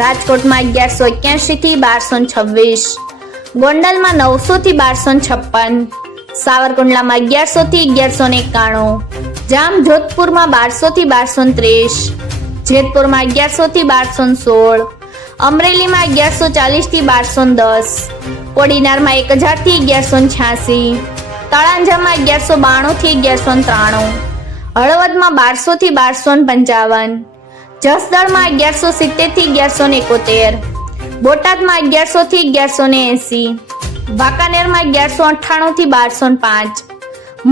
રાજકોટમાં અગિયારસો એક્યાસી થી બારસો છવ્વીસ. ગોંડલમાં નવસો થી બારસો છપ્પન. સાવરકુંડલામાં અગિયારસો થી અગિયારસો એકાણું. જામ જોધપુરમાં બારસો થી બારસો ત્રીસ. જેતપુરમાં અગિયારસો થી બારસો સોળ. અમરેલીમાં અગિયારસો ચાલીસથી બારસો દસ. કોડીનારમાં એક હજારથી અગિયારસો છ્યાસી. તળાંજામાં અગિયારસો બાણું થી અગિયારસો ત્રાણું. હળવદમાં બારસો થી બારસો પંચાવન. જસદણમાં અગિયારસો સિત્તેરથી અગિયારસો ને એકોતેર, બોટાદમાં અગિયારસો થી અગિયારસો ને એસી, વાંકાનેરમાં અગિયારસો અઠ્ઠાણું થી બારસો પાંચ,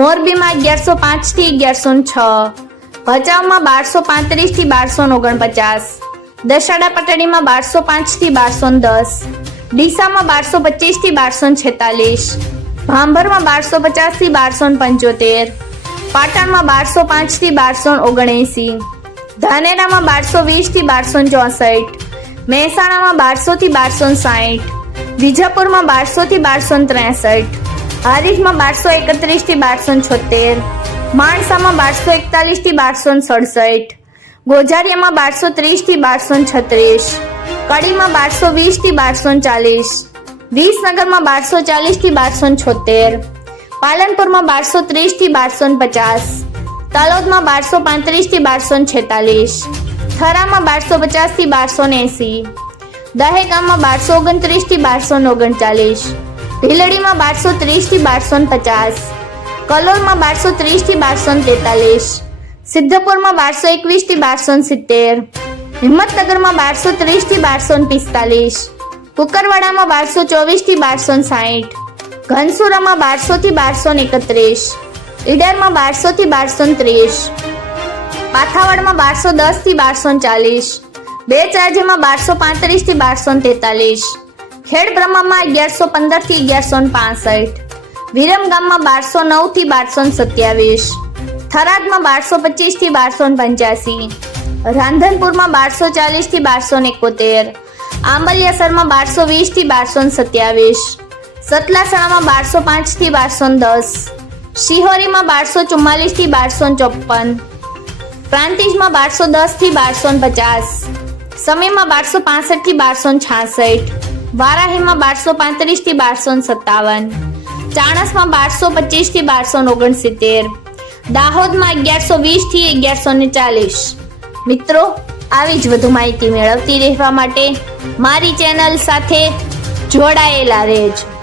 મોરબીમાં અગિયારસો પાંચથી અગિયારસો છ, ભચાઉમાં બારસો પાંત્રીસથી બારસો ઓગણપચાસ દશાડા પટડીમાં બારસો પાંચથી બારસો દસ, ડીસામાં બારસો પચીસથી બારસો છેતાલીસ, ભાંભરમાં બારસો પચાસથી બારસો પંચોતેર, પાટણમાં બારસો પાંચથી બારસો ઓગણએંસી ધાનેરામાં બારસો વીસથી બારસો ચોસઠ, મહેસાણામાં બારસો થી બારસો સાઠ, વિજાપુરમાં બારસો થી બારસો ત્રેસઠ હારીજમાં બારસો એકત્રીસથી બારસો છોતેર, માણસામાં બારસો એકતાલીસથી બારસો સડસઠ, ગોજારિયામાં બારસો ત્રીસથી બારસો છત્રીસ, કડીમાં બારસો વીસથી બારસો ચાલીસ, વિસનગરમાં બારસો ચાલીસથી બારસો છોતેર, પાલનપુરમાં બારસો ત્રીસથી બારસો પચાસ તલોદમાં બારસો પાંત્રીસથી બારસો છેતાલીસ, થરામાં બારસો પચાસથી બારસો એસી, દહેગામમાં બારસો ઓગણત્રીસથી બારસો ઓગણચાલીસ, ભીલડીમાં બારસો ત્રીસથી બારસો પચાસ, કલોલમાં બારસો ત્રીસથી બારસો તેતાલીસ, સિદ્ધપુરમાં બારસો એકવીસથી બારસો સિત્તેર, હિંમતનગરમાં બારસો ત્રીસથી બારસો પિસ્તાલીસ, કુકરવાડામાં બારસો ચોવીસથી બારસો સાઠ ઘનસુરામાં બારસો થી બારસો એકત્રીસ ઈડરમાં બારસો થી બારસો ત્રીસ પાથાવડમાં બારસો દસથી બારસો ચાલીસ બે ચાર્જમાં બારસો પાંત્રીસથી બારસો તેતાલીસ ખેડ બ્રહ્મામાં અગિયારસો પંદરથી અગિયારસો પાસઠ વિરમગામમાં બારસો નવથી બારસો સત્યાવીસ થરાદમાં બારસો પચીસથી બારસો પંચ્યાસી રાંધનપુરમાં બારસો ચાલીસથી બારસો એકોતેર આંબલિયાસરમાં બારસો વીસથી બારસો સત્યાવીસ સતલાસણામાં બારસો પાંચથી બારસો દસ શિહોરીમાં બારસો ચુમ્માલીસથી બારસો ચોપન પ્રાંતિજમાં બારસો દસથી બારસો પચાસ સમયમાં બારસો પાસઠથી બારસો છાસઠ, વારાહીમાં બારસો પાંત્રીસથી બારસો સત્તાવન, ચાણસમાં બારસો પચીસથી બારસો ઓગણસિત્તેર, દાહોદમાં અગિયારસો વીસથી અગિયારસો ને ચાલીસ. મિત્રો, આવી જ વધુ માહિતી મેળવતી રહેવા માટે મારી ચેનલ સાથે જોડાયેલા રહેજો.